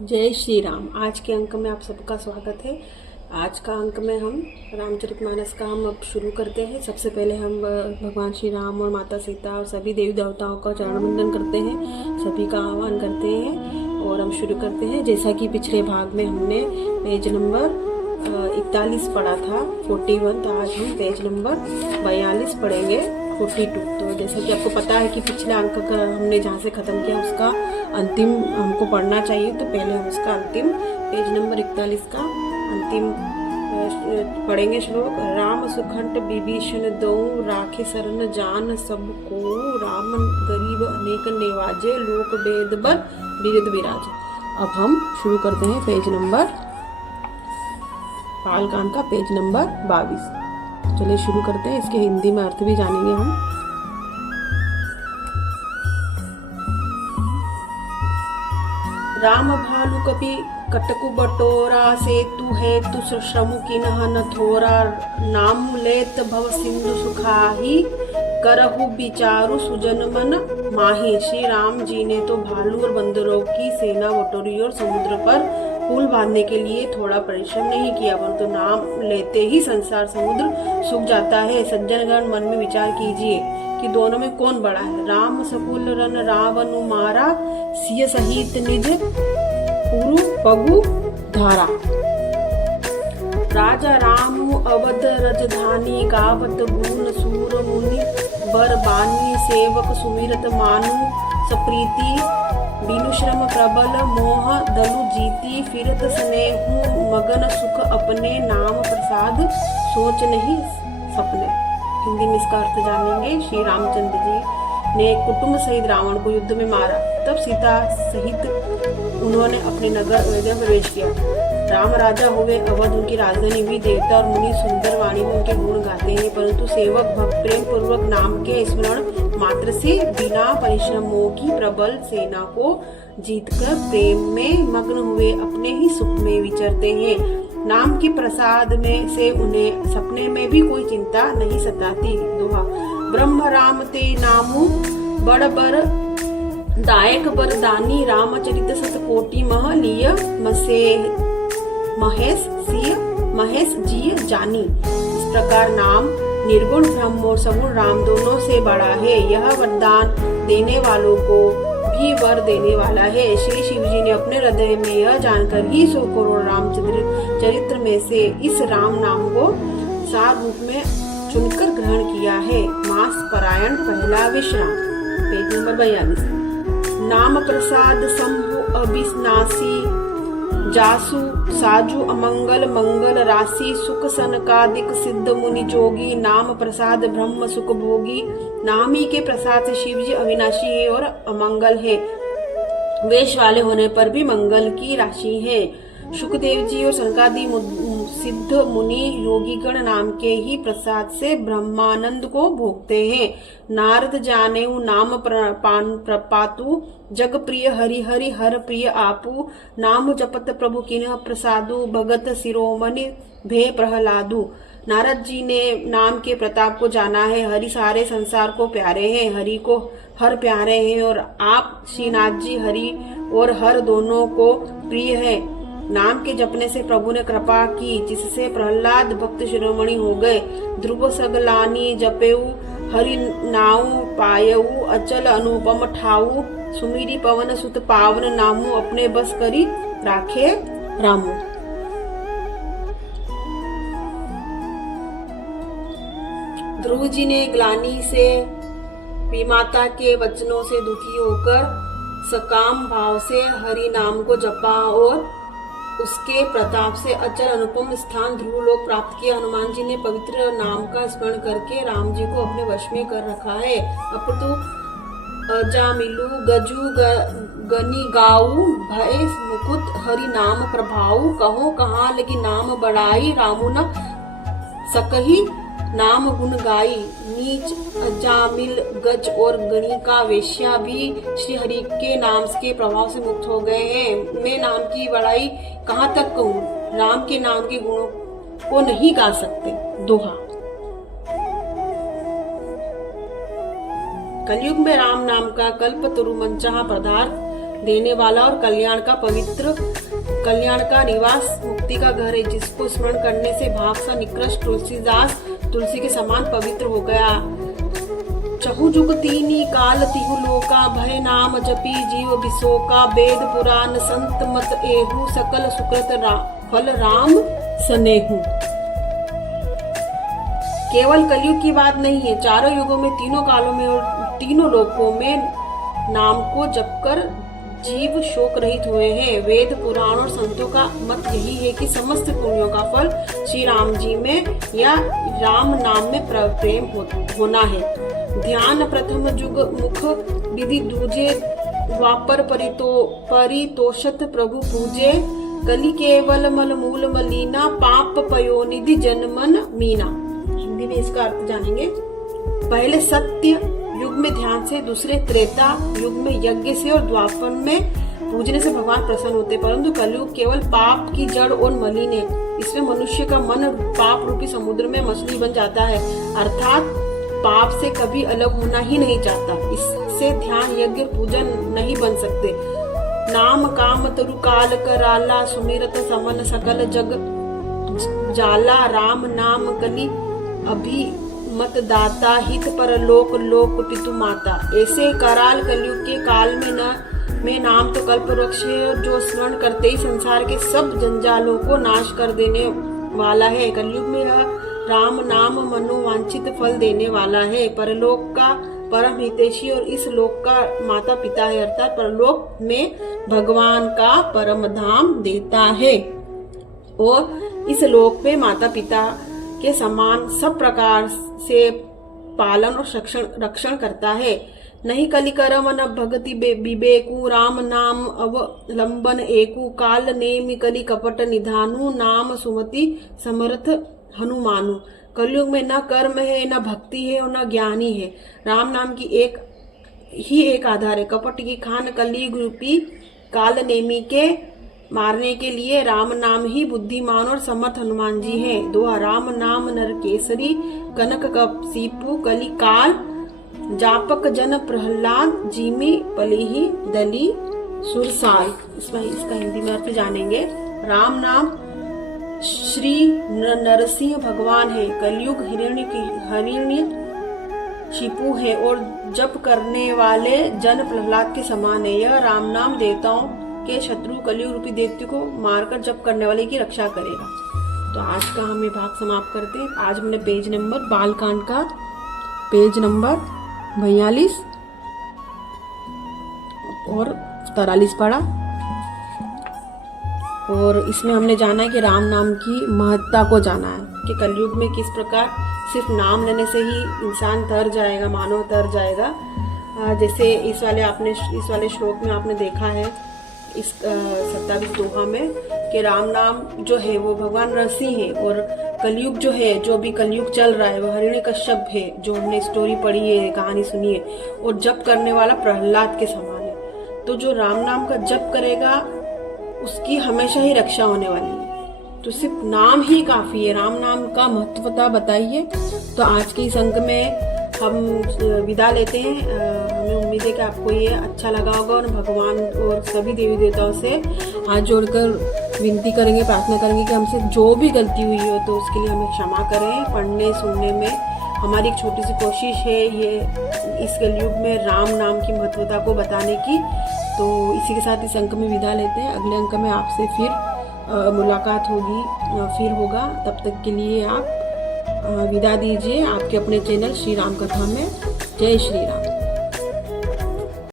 जय श्री राम। आज के अंक में आप सबका स्वागत है। आज का अंक में हम रामचरितमानस का हम अब शुरू करते हैं। सबसे पहले हम भगवान श्री राम और माता सीता और सभी देवी देवताओं का चरण वंदन करते हैं, सभी का आह्वान करते हैं और हम शुरू करते हैं। जैसा कि पिछले भाग में हमने पेज नंबर 41 पढ़ा था 41, तो आज हम पेज नंबर 42 पढ़ेंगे 42। तो जैसा कि आपको पता है कि पिछले अंक का हमने जहाँ से ख़त्म किया उसका अंतिम हमको पढ़ना चाहिए, तो पहले हम उसका अंतिम पेज नंबर 41 का अंतिम पढ़ेंगे श्लोक। राम सुखंठ विभीषण दो राखे शरण जान सबको, राम गरीब अनेक नेवाजे लोक वेद बर बिरद विराज। अब हम शुरू करते हैं पेज नंबर बालकांड का पेज नंबर 22। चलिए शुरू करते हैं। इसके हिंदी में अर्थ भी जानेंगे हम। राम भालू कपि कटकु बटोरा, सेतु है तु श्रम किन्ह न थोरा, नाम लेत भव सिंधु सुखाही, करहु विचारु सुजन मन माही। श्री राम जी ने तो भालू और बंदरों की सेना बटोरी और समुद्र पर पुल बांधने के लिए थोड़ा परिश्रम नहीं किया, परंतु नाम लेते ही संसार समुद्र सूख जाता है। सज्जनगण मन में विचार कीजिए कि दोनों में कौन बड़ा है। राम सकुल रन रावनु मारा, सिय सहित निज पुरु पगु धारा। राजा राम अवध रजधानी, गावत गुण सूर मुनि बर बानी, सेवक सुमिरत मानु सप्रीति, बिनु श्रम प्रबल मोह दलु जीती, फिरत स्नेहु मगन सुख अपने, नाम प्रसाद सोच नहीं सपने। हिंदी में इसका अर्थ जानेंगे। श्री रामचंद्र जी ने कुटुंब सहित रावण को युद्ध में मारा, तब सीता सहित उन्होंने अपने नगर अयोध्या प्रवेश किया। राम राजा हुए, अवध उनकी राजधानी हुई। देवता और मुनि सुंदर वाणी में उनके गुण गाते हैं, परंतु सेवक भक्त प्रेम पूर्वक नाम के स्मरण मात्र से बिना परिश्रमों की प्रबल सेना को जीतकर प्रेम में मग्न हुए अपने ही सुख में विचरते हैं। नाम की प्रसाद में से उन्हें सपने में भी कोई चिंता नहीं सताती। दोहा। ब्रह्म राम ते नामु बड़ बर दायक बरदानी, रामचरित सतकोटि मह लिय महेश जी जानी। इस प्रकार नाम निर्गुण ब्रह्म और सगुण राम दोनों से बड़ा है। यह वरदान देने वालों को भी वर देने वाला है। श्री शिव जी ने अपने हृदय में यह जानकर ही 100 करोड़ रामचंद्र चरित्र में से इस राम नाम को सार रूप में चुनकर ग्रहण किया है। मास परायण पहला विश्राम पेज नंबर 42। नाम प्रसाद शंभु अविनाशी, जासु साजु अमंगल मंगल राशि, सुख सनकादिक सिद्ध मुनि जोगी, नाम प्रसाद ब्रह्म सुख भोगी। नाम ही के प्रसाद से शिव जी अविनाशी है और अमंगल है, वेश वाले होने पर भी मंगल की राशि है। शुकदेव जी और सनकादि सिद्ध मुनि योगीगण नाम के ही प्रसाद से ब्रह्मानंद को भोगते हैं। नारद जाने नाम प्रपातु, जग प्रिय हरि हरि हर प्रिय आपू, नाम जपत प्रभु किन्ह प्रसादु, भगत शिरोमणि भे प्रहलादु। नारद जी ने नाम के प्रताप को जाना है। हरि सारे संसार को प्यारे हैं, हरि को हर प्यारे हैं, और आप श्रीनाथ जी हरि और हर दोनों को प्रिय है। नाम के जपने से प्रभु ने कृपा की, जिससे प्रहलाद भक्त शिरोमणि हो गए। ध्रुव सगलानी जपेऊ, हरि नाऊ पायऊ, अचल अनुपम ठाऊ, सुमिरी पवन सुत पावन, नामू अपने बस करी राखे रामू। ध्रुव जी ने ग्लानि से विमाता के वचनों से दुखी होकर सकाम भाव से हरि नाम को जपा और उसके प्रताप से अचल अनुपम स्थान ध्रुव लोक प्राप्त किया। हनुमान जी ने पवित्र नाम का स्मरण करके राम जी को अपने वश में कर रखा है। अपितु अजामिलु गजु गनी गाऊ, भय मुकुट हरि नाम प्रभाऊ, कहो कहाँ लगी नाम बढ़ाई, रामु न सकही नाम गुण गाई। नीच अजामिल गज और गणिका वेश्या भी श्री हरि के नाम के प्रभाव से मुक्त हो गए हैं। मैं नाम की बड़ाई कहाँ तक कहूँ, राम के नाम के गुणों को नहीं गा सकते। दोहा। कलयुग में राम नाम का कल्पतरु मनचाहा पदार्थ देने वाला और कल्याण का निवास, मुक्ति का घर है, जिसको स्मरण करने से भाव सा निकृष्ट तुलसीदास तुलसी के समान पवित्र हो गया। चहु जुग तीनी काल तिहु लोका, भय नाम जपी जीव बिसोका, वेद पुराण संत मत एहु, सकल सुकृत फल राम सनेहु। केवल कलयुग की बात नहीं है, चारों युगों में, तीनों कालों में और तीनों लोकों में नाम को जपकर जीव शोक रहित हुए हैं। वेद पुराण और संतों का मत यही है कि समस्त पुण्यों का फल श्री राम जी में या राम नाम में प्रेम होना है। ध्यान प्रथम जुग मुख विधि दूजे, द्वापर परितोषत प्रभु पूजे, कली केवल मल मूल मलीना, पाप पयोनिधि जनमन मीना। हिंदी में इसका अर्थ जानेंगे। पहले सत्य युग में ध्यान से, दूसरे त्रेता युग में यज्ञ से और द्वापर में पूजने से भगवान प्रसन्न होते, परंतु कलयुग केवल पाप की जड़ और मलिन है। इसमें मनुष्य का मन पाप रूपी समुद्र में मछली बन जाता है, अर्थात पाप से कभी अलग होना ही नहीं चाहता। इससे ध्यान यज्ञ पूजन नहीं बन सकते। नाम काम तरु काल कराला, सुमिरत समन सकल जग जाला, राम नाम कली अभी मत दाता, हित पर लोक लोक पितु माता। ऐसे कराल कलयुग के काल में नाम तो कल्प वृक्ष है, जो स्मरण करते ही संसार के सब जंजालों को नाश कर देने वाला है। कलयुग में राम नाम मनोवांछित फल देने वाला है, परलोक का परम हितैषी और इस लोक का माता पिता है, अर्थात परलोक में भगवान का परम धाम देता है और इस लोक पे माता पिता के समान सब प्रकार से पालन और रक्षण करता है। नहीं कलिकरम न भगति विवेकु, राम नाम अवलंबन एकु, काल नेमि कलि कपट निधानु, नाम सुमति समर्थ हनुमानु। कलयुग में न कर्म है, न भक्ति है और न ज्ञानी है। राम नाम की एक आधार है। कपट की खान कलयुग रूपी काल नेमि के मारने के लिए राम नाम ही बुद्धिमान और समर्थ हनुमान जी हैं। दोहा, राम नाम नर केसरी, कनक कपसीपु कलि काल, जापक जन प्रहलाद, जीमी पलिही दली सुरसाल। इसका हिंदी में अर्थ जानेंगे। राम नाम श्री नरसिंह भगवान है, कलयुग हिरण्य शिपु है और जप करने वाले जन प्रहलाद के समान है। यह राम नाम देवताओं के शत्रु कलयुग रूपी दैत्य को मारकर जप करने वाले की रक्षा करेगा। तो आज का हम ये भाग समाप्त करते हैं। आज हमने पेज नंबर बालकांड का पेज नंबर 42 और 43 पढ़ा और इसमें हमने जाना है कि राम नाम की महत्ता को जाना है कि कलयुग में किस प्रकार सिर्फ नाम लेने से ही इंसान तर जाएगा, मानव तर जाएगा। जैसे इस वाले श्लोक में आपने देखा है इस 27 दोहा में कि राम नाम जो है वो भगवान नरसिंह है और कलयुग जो है, जो अभी कलयुग चल रहा है, वो हिरण्यकश्यप है, जो हमने स्टोरी पढ़ी है, कहानी सुनी है, और जप करने वाला प्रहलाद के समान है। तो जो राम नाम का जप करेगा उसकी हमेशा ही रक्षा होने वाली है। तो सिर्फ नाम ही काफी है। राम नाम का महत्वता बताइए। तो आज के इस अंक में हम विदा लेते हैं। हमें उम्मीद है कि आपको ये अच्छा लगा होगा और भगवान और सभी देवी देवताओं से हाथ जोड़कर विनती करेंगे, प्रार्थना करेंगे कि हमसे जो भी गलती हुई हो तो उसके लिए हमें क्षमा करें। पढ़ने सुनने में हमारी एक छोटी सी कोशिश है ये इस कलयुग में राम नाम की महत्वता को बताने की। तो इसी के साथ इस अंक में विदा लेते हैं। अगले अंक में आपसे फिर मुलाकात होगी, फिर होगा। तब तक के लिए आप विदा दीजिए आपके अपने चैनल श्री राम कथा में। जय श्री राम।